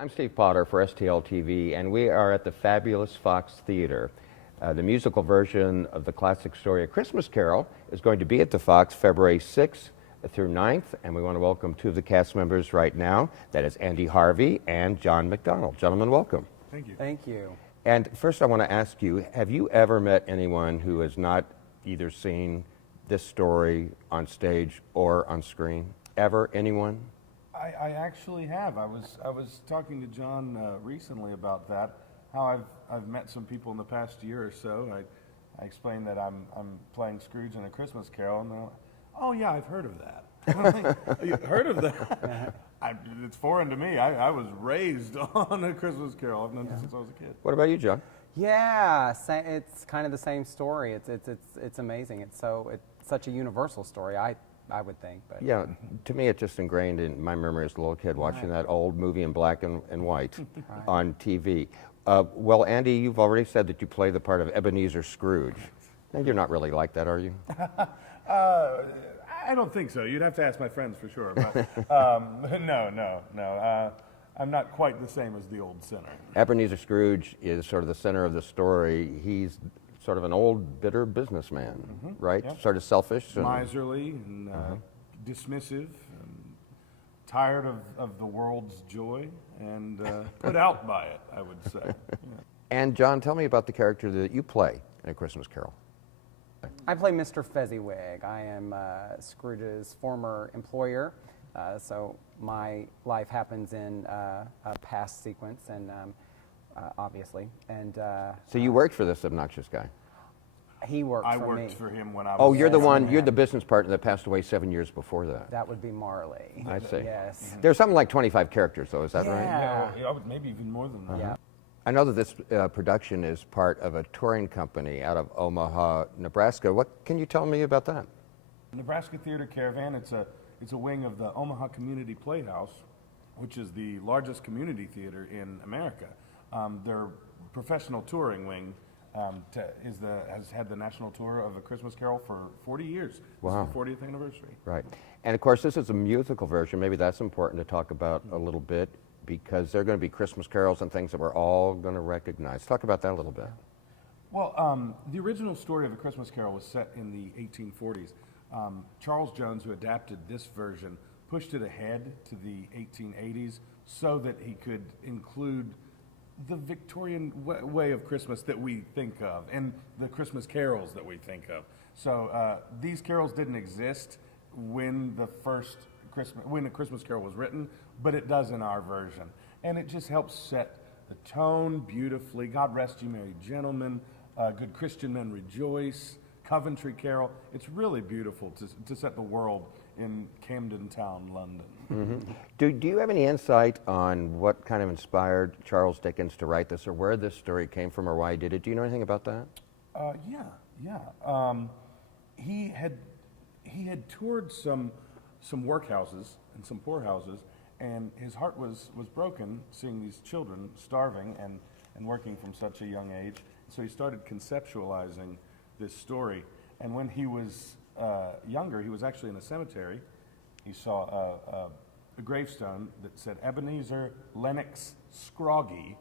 I'm Steve Potter for STL TV, and we are at the fabulous Fox Theater. The musical version of the classic story A Christmas Carol is going to be at the Fox February 6th through 9th, and we want to welcome two of the cast members right now. That is Andy Harvey and John McDonnell. Gentlemen, welcome. Thank you. Thank you. And first I want to ask you, have you ever met anyone who has not either seen this story on stage or on screen? Ever? Anyone? I actually have. I was talking to John recently about that. How I've met some people in the past year or so. I explained that I'm playing Scrooge in A Christmas Carol, and they're like, "Oh yeah, I've heard of that." I'm like, "You heard of that?" It's foreign to me. I was raised on A Christmas Carol. I've known it since I was a kid. What about you, John? Yeah, it's kind of the same story. It's amazing. It's such a universal story. I would think, but Yeah, to me, it just ingrained in my memory as a little kid watching that old movie in black and white on TV. Well, Andy, you've already said that you play the part of Ebenezer Scrooge. And you're not really like that, are you? I don't think so. You'd have to ask my friends for sure. But no. I'm not quite the same as the old sinner. Ebenezer Scrooge is sort of the center of the story. He's sort of an old, bitter businessman, right? Yep. Sort of selfish. And Miserly and dismissive, and tired of the world's joy, and put out by it, I would say. Yeah. And John, tell me about the character that you play in A Christmas Carol. I play Mr. Fezziwig. I am Scrooge's former employer, so my life happens in a past sequence, and obviously, and So you worked for this obnoxious guy. he worked I for worked me. for him when I was. Oh, you're the Yes, one, yeah. you're the business partner that passed away 7 years before that. That would be Marley. I see. Yes. There's something like 25 characters, though, is that right? Yeah. Yeah, maybe even more than that. Yeah. I know that this production is part of a touring company out of Omaha, Nebraska. What can you tell me about that? Nebraska Theater Caravan. It's a wing of the Omaha Community Playhouse, which is the largest community theater in America. Their professional touring wing has had the national tour of A Christmas Carol for 40 years. Wow. This is the 40th anniversary. Right. And of course, this is a musical version. Maybe that's important to talk about a little bit because there are going to be Christmas carols and things that we're all going to recognize. Talk about that a little bit. Well, the original story of A Christmas Carol was set in the 1840s. Charles Jones, who adapted this version, pushed it ahead to the 1880s so that he could include the Victorian way of Christmas that we think of and the Christmas carols that we think of. So these carols didn't exist when when A Christmas Carol was written, but it does in our version. And it just helps set the tone beautifully. God Rest You Merry Gentlemen, Good Christian Men Rejoice, Coventry Carol. It's really beautiful to set the world in Camden Town, London. Mm-hmm. Do you have any insight on what kind of inspired Charles Dickens to write this or where this story came from or why he did it? Do you know anything about that? Yeah. He had toured some workhouses and some poorhouses, and his heart was broken seeing these children starving and working from such a young age. So he started conceptualizing this story. And when he was younger, he was actually in a cemetery. He saw a gravestone that said Ebenezer Lennox Scroggie,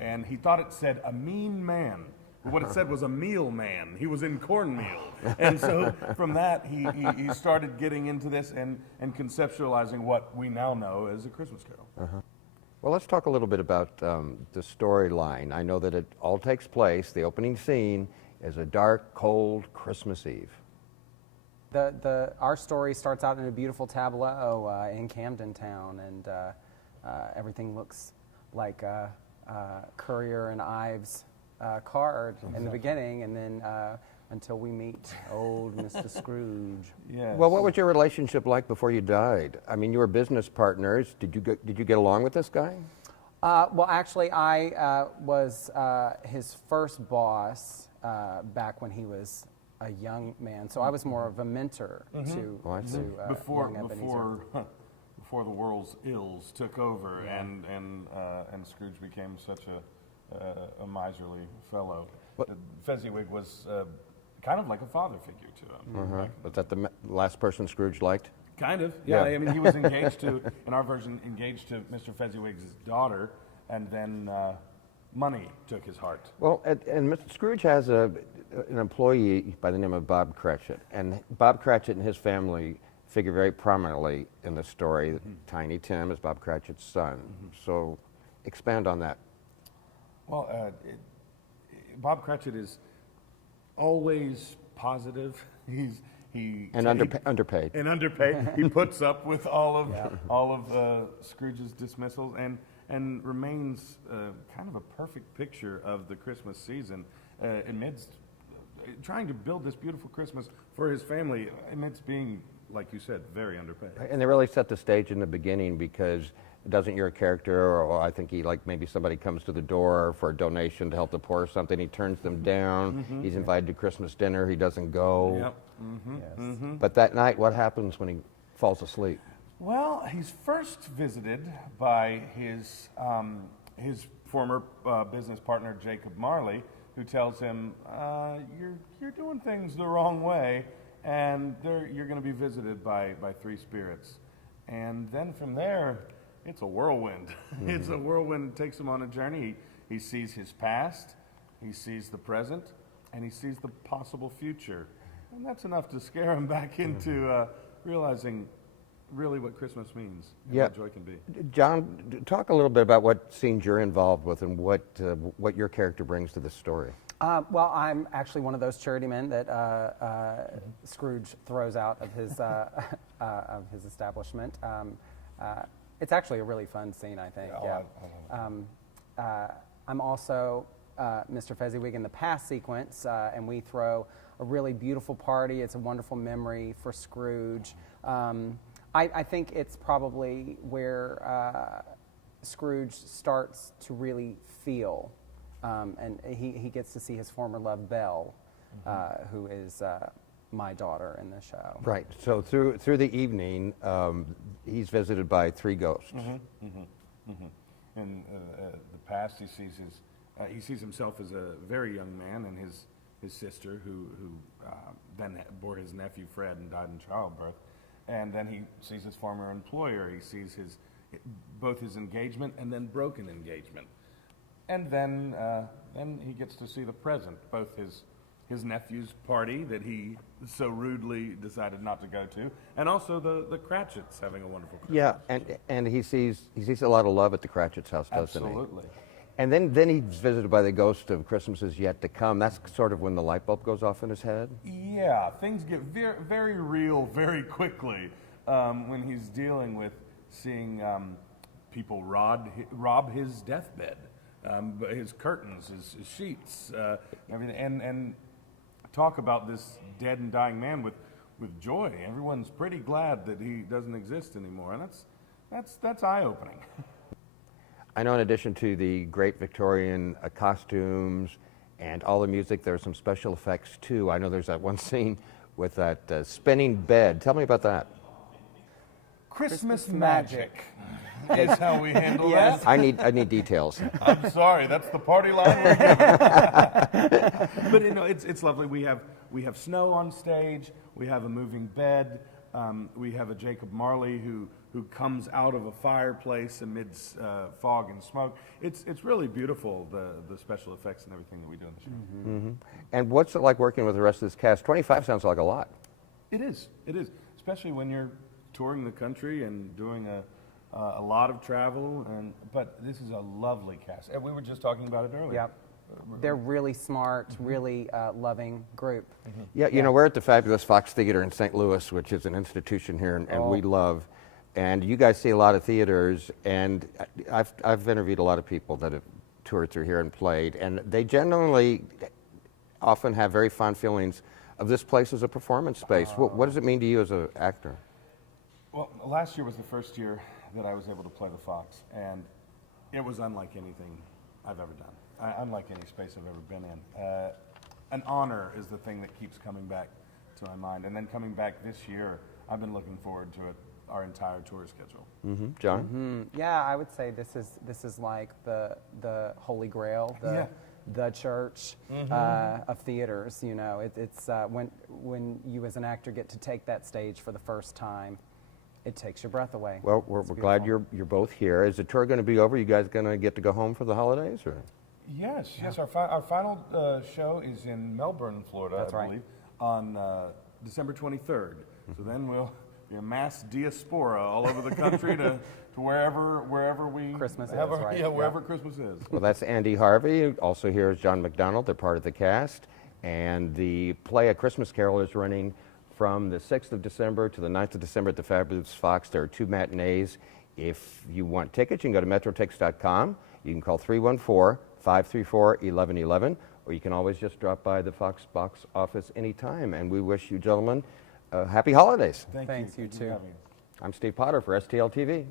and he thought it said a mean man. But what it said was a meal man. He was in cornmeal. And so from that, he started getting into this and conceptualizing what we now know as A Christmas Carol. Well, let's talk a little bit about the storyline. I know that it all takes place, the opening scene is a dark, cold Christmas Eve. Our story starts out in a beautiful tableau in Camden Town, and everything looks like Currier and Ives card in the beginning, and then until we meet old Mr. Scrooge. Yes. Well, what was your relationship like before you died? I mean, you were business partners. Did you get along with this guy? Well, actually, I was his first boss back when he was a young man, so I was more of a mentor to before young Ebenezer. before the world's ills took over, and Scrooge became such a miserly fellow. Fezziwig was kind of like a father figure to him. Was that the last person Scrooge liked? Kind of, yeah. Yeah. I mean, he was engaged to, in our version, engaged to Mr. Fezziwig's daughter, and then money took his heart. Well, and Mr. Scrooge has an employee by the name of Bob Cratchit, and Bob Cratchit and his family figure very prominently in the story. Tiny Tim is Bob Cratchit's son. So expand on that. Well, Bob Cratchit is always positive. Underpaid. And underpaid. He puts up with all of Scrooge's dismissals and remains kind of a perfect picture of the Christmas season amidst trying to build this beautiful Christmas for his family amidst being, like you said, very underpaid. And they really set the stage in the beginning because doesn't your character, or I think he, like, maybe somebody comes to the door for a donation to help the poor or something, he turns them down. He's invited to Christmas dinner, he doesn't go. Yep. Yes. But that night, what happens when he falls asleep? Well, he's first visited by his former business partner, Jacob Marley, who tells him, you're doing things the wrong way, and you're going to be visited by three spirits. And then from there, it's a whirlwind. It's a whirlwind. It takes him on a journey. He sees his past, he sees the present, and he sees the possible future. And that's enough to scare him back into realizing really what Christmas means and what joy can be. John, talk a little bit about what scenes you're involved with and what your character brings to the story. Well, I'm actually one of those charity men that Scrooge throws out of his establishment. It's actually a really fun scene, I think. I'm also Mr. Fezziwig in the past sequence, and we throw a really beautiful party. It's a wonderful memory for Scrooge. I think it's probably where Scrooge starts to really feel, and he gets to see his former love, Belle, who is my daughter in the show. Right. So through the evening, he's visited by three ghosts. In the past, he sees himself as a very young man, and his sister, who then bore his nephew Fred and died in childbirth. And then he sees his former employer. He sees both his engagement and then broken engagement. And then he gets to see the present, both his nephew's party that he so rudely decided not to go to, and also the Cratchits having a wonderful Christmas. Yeah, and he sees a lot of love at the Cratchits' house, doesn't he? Absolutely. And then he's visited by the ghost of Christmases yet to come. That's sort of when the light bulb goes off in his head. Yeah, things get very, very real very quickly when he's dealing with seeing people rob his deathbed, his curtains, his sheets, everything, and talk about this dead and dying man with joy. Everyone's pretty glad that he doesn't exist anymore, and that's eye-opening. I know in addition to the great Victorian costumes and all the music, there are some special effects too. I know there's that one scene with that spinning bed. Tell me about that. Christmas magic is how we handle that. I need details. I'm sorry, that's the party line we're giving. But it's lovely. We have snow on stage. We have a moving bed. We have a Jacob Marley who comes out of a fireplace amidst fog and smoke. It's really beautiful, the special effects and everything that we do in the show. And what's it like working with the rest of this cast? 25 sounds like a lot. It is, especially when you're touring the country and doing a lot of travel. But this is a lovely cast. And we were just talking about it earlier. Yep. They're really smart, really loving group. Yeah, you know, we're at the fabulous Fox Theater in St. Louis, which is an institution here, and we love. And you guys see a lot of theaters, and I've interviewed a lot of people that have toured through here and played, and they generally often have very fond feelings of this place as a performance space. What does it mean to you as an actor? Well, last year was the first year that I was able to play the Fox, and it was unlike anything I've ever done, unlike any space I've ever been in. An honor is the thing that keeps coming back to my mind, and then coming back this year, I've been looking forward to it our entire tour schedule. John? Yeah, I would say this is like the Holy Grail, the church of theaters. You know, it's when you as an actor get to take that stage for the first time, It takes your breath away. Well, we're glad you're both here. Is the tour going to be over? You guys going to get to go home for the holidays, or? Yes, yes. Our final show is in Melbourne, Florida, That's I right. believe, on December 23rd. So then we'll be a mass diaspora all over the country to wherever we Christmas have is, our, right? Yeah, wherever Yeah. Christmas is. Well, that's Andy Harvey. Also here is John McDonald. They're part of the cast. And the play A Christmas Carol is running from the 6th of December to the 9th of December at the Fabulous Fox. There are 2 matinees. If you want tickets, you can go to metrotix.com. You can call 314-534-1111, or you can always just drop by the Fox box office anytime. And we wish you gentlemen happy holidays. Thank Thanks, you for too. having us. I'm Steve Potter for STL TV.